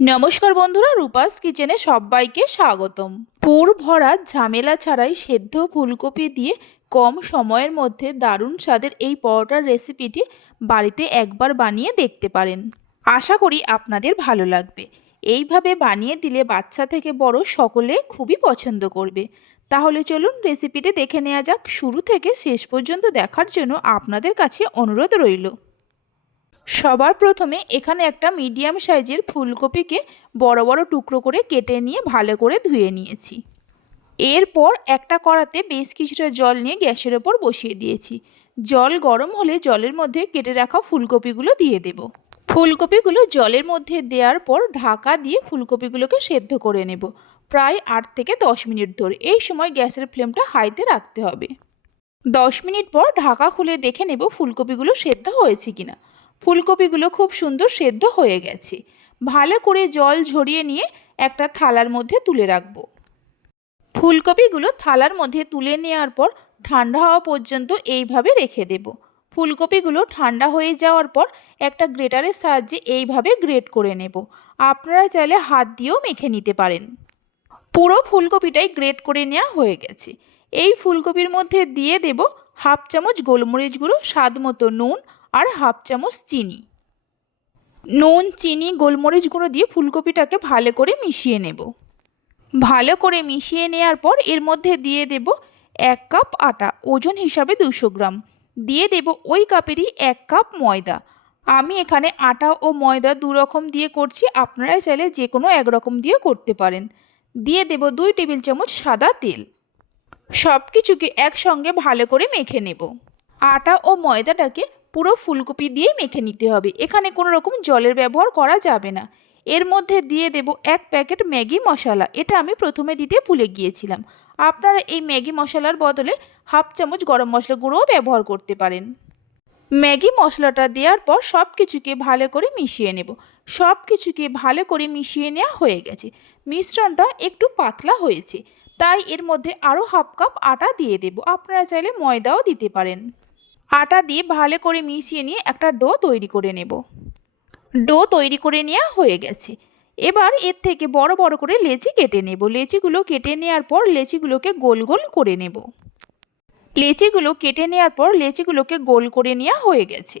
নমস্কার বন্ধুরা, রূপাস কিচেনে সবাইকে স্বাগতম। পুর ভরা ঝামেলা ছাড়াই সেদ্ধ ফুলকপি দিয়ে কম সময়ের মধ্যে দারুণ স্বাদের এই পরোটার রেসিপিটি বাড়িতে একবার বানিয়ে দেখতে পারেন। আশা করি আপনাদের ভালো লাগবে। এইভাবে বানিয়ে দিলে বাচ্চা থেকে বড় সকলে খুবই পছন্দ করবে। তাহলে চলুন রেসিপিটি দেখে নেওয়া যাক। শুরু থেকে শেষ পর্যন্ত দেখার জন্য আপনাদের কাছে অনুরোধ রইল। সবার প্রথমে এখানে একটা মিডিয়াম সাইজের ফুলকপিকে বড় বড় টুকরো করে কেটে নিয়ে ভালো করে ধুয়ে নিয়েছি। এরপর একটা কড়াতে বেশ কিছুটা জল নিয়ে গ্যাসের ওপর বসিয়ে দিয়েছি। জল গরম হলে জলের মধ্যে কেটে রাখা ফুলকপিগুলো দিয়ে দেব। ফুলকপিগুলো জলের মধ্যে দেওয়ার পর ঢাকা দিয়ে ফুলকপিগুলোকে সেদ্ধ করে নেব, প্রায় আট থেকে দশ মিনিট ধরে। এই সময় গ্যাসের ফ্লেমটা হাইতে রাখতে হবে। দশ মিনিট পর ঢাকা খুলে দেখে নেব ফুলকপিগুলো সেদ্ধ হয়েছে কিনা। ফুলকপিগুলো খুব সুন্দর সেদ্ধ হয়ে গেছে। ভালো করে জল ঝরিয়ে নিয়ে একটা থালার মধ্যে তুলে রাখব। ফুলকপিগুলো থালার মধ্যে তুলে নেওয়ার পর ঠান্ডা হওয়া পর্যন্ত এইভাবে রেখে দেব। ফুলকপিগুলো ঠান্ডা হয়ে যাওয়ার পর একটা গ্রেটারের সাহায্যে এইভাবে গ্রেট করে নেব। আপনারা চাইলে হাত দিয়েও মেখে নিতে পারেন। পুরো ফুলকপিটাই গ্রেট করে নেওয়া হয়ে গেছে। এই ফুলকপির মধ্যে দিয়ে দেব হাফ চামচ গোলমরিচ গুঁড়ো, স্বাদ মতো নুন আর হাফ চামচ চিনি। নুন, চিনি, গোলমরিচ গুঁড়ো দিয়ে ফুলকপিটাকে ভালো করে মিশিয়ে নেব। ভালো করে মিশিয়ে নেওয়ার পর এর মধ্যে দিয়ে দেব এক কাপ আটা, ওজন হিসাবে দুশো গ্রাম। দিয়ে দেব ওই কাপেরই এক কাপ ময়দা। আমি এখানে আটা ও ময়দা দু রকম দিয়ে করছি আপনারা চাইলে যে কোনো এক রকম দিয়ে করতে পারেন। দিয়ে দেব দুই টেবিল চামচ সাদা তেল। সব কিছুকে একসঙ্গে ভালো করে মেখে নেব। আটা ও ময়দাটাকে পুরো ফুলকপি দিয়ে মেখে নিতে হবে। এখানে কোনো রকম জলের ব্যবহার করা যাবে না। এর মধ্যে দিয়ে দেব এক প্যাকেট ম্যাগি মশলা। এটা আমি প্রথমে দিতে ভুলে গিয়েছিলাম। আপনারা এই ম্যাগি মশলার বদলে হাফ চামচ গরম মশলা গুঁড়োও ব্যবহার করতে পারেন। ম্যাগি মশলাটা দেওয়ার পর সব কিছুকে ভালো করে মিশিয়ে নেব। সব কিছুকে ভালো করে মিশিয়ে নেওয়া হয়ে গেছে। মিশ্রণটা একটু পাতলা হয়েছে। তাই এর মধ্যে আরও হাফ কাপ আটা দিয়ে দেব। আপনারা চাইলে ময়দাও দিতে পারেন। আটা দিয়ে ভালো করে মিশিয়ে নিয়ে একটা ডো তৈরি করে নেব। ডো তৈরি করে নেওয়া হয়ে গেছে। এবার এর থেকে বড় বড় করে লেচি কেটে নেব। লেচিগুলো কেটে নেওয়ার পর লেচিগুলোকে গোল গোল করে নেব। লেচিগুলো কেটে নেওয়ার পর লেচিগুলোকে গোল করে নেওয়া হয়ে গেছে।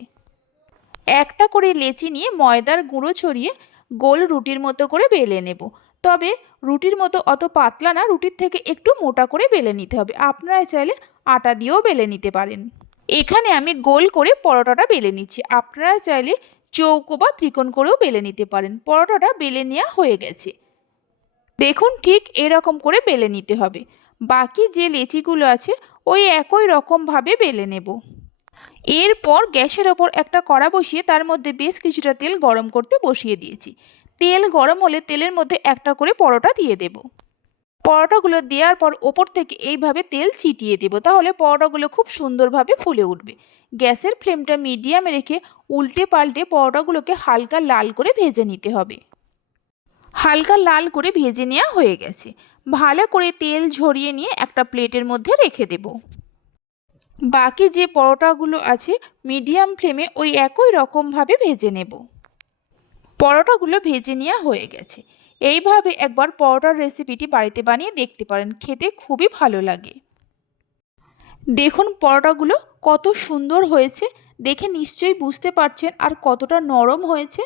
একটা করে লেচি নিয়ে ময়দার গুঁড়ো ছড়িয়ে গোল রুটির মতো করে বেলে নেব। তবে রুটির মতো অত পাতলা না, রুটির থেকে একটু মোটা করে বেলে নিতে হবে। আপনারা চাইলে আটা দিয়েও বেলে নিতে পারেন। এখানে আমি গোল করে পরোটাটা বেলে নিচ্ছি। আপনারা চাইলে চৌকো বা ত্রিকোণ করেও বেলে নিতে পারেন। পরোটাটা বেলে নেওয়া হয়ে গেছে। দেখুন ঠিক এরকম করে বেলে নিতে হবে। বাকি যে লেচিগুলো আছে, ওই একই রকমভাবে বেলে নেব। এরপর গ্যাসের ওপর একটা কড়া বসিয়ে তার মধ্যে বেশ কিছুটা তেল গরম করতে বসিয়ে দিয়েছি। তেল গরম হলে তেলের মধ্যে একটা করে পরোটা দিয়ে দেবো। পরোটাগুলো দেওয়ার পর ওপর থেকে এইভাবে তেল ছিটিয়ে দেবো। তাহলে পরোটাগুলো খুব সুন্দরভাবে ফুলে উঠবে। গ্যাসের ফ্লেমটা মিডিয়ামে রেখে উল্টে পাল্টে পরোটাগুলোকে হালকা লাল করে ভেজে নিতে হবে। হালকা লাল করে ভেজে নেওয়া হয়ে গেছে। ভালো করে তেল ঝরিয়ে নিয়ে একটা প্লেটের মধ্যে রেখে দেব। বাকি যে পরোটাগুলো আছে, মিডিয়াম ফ্লেমে ওই একই রকমভাবে ভেজে নেব। পরোটাগুলো ভেজে নেওয়া হয়ে গেছে। এইভাবে একবার পরোটার রেসিপিটি বাড়িতে বানিয়ে দেখতে পারেন। খেতে খুবই ভালো লাগে। দেখুন পরোটাগুলো কত সুন্দর হয়েছে। দেখে নিশ্চয়ই বুঝতে পারছেন আর কতটা নরম হয়েছে।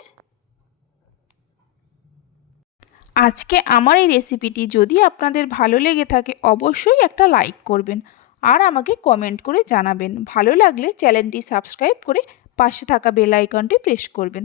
আজকে আমার এই রেসিপিটি যদি আপনাদের ভালো লেগে থাকে, অবশ্যই একটা লাইক করবেন আর আমাকে কমেন্ট করে জানাবেন। ভালো লাগলে চ্যানেলটি সাবস্ক্রাইব করে পাশে থাকা বেল আইকনটি প্রেস করবেন।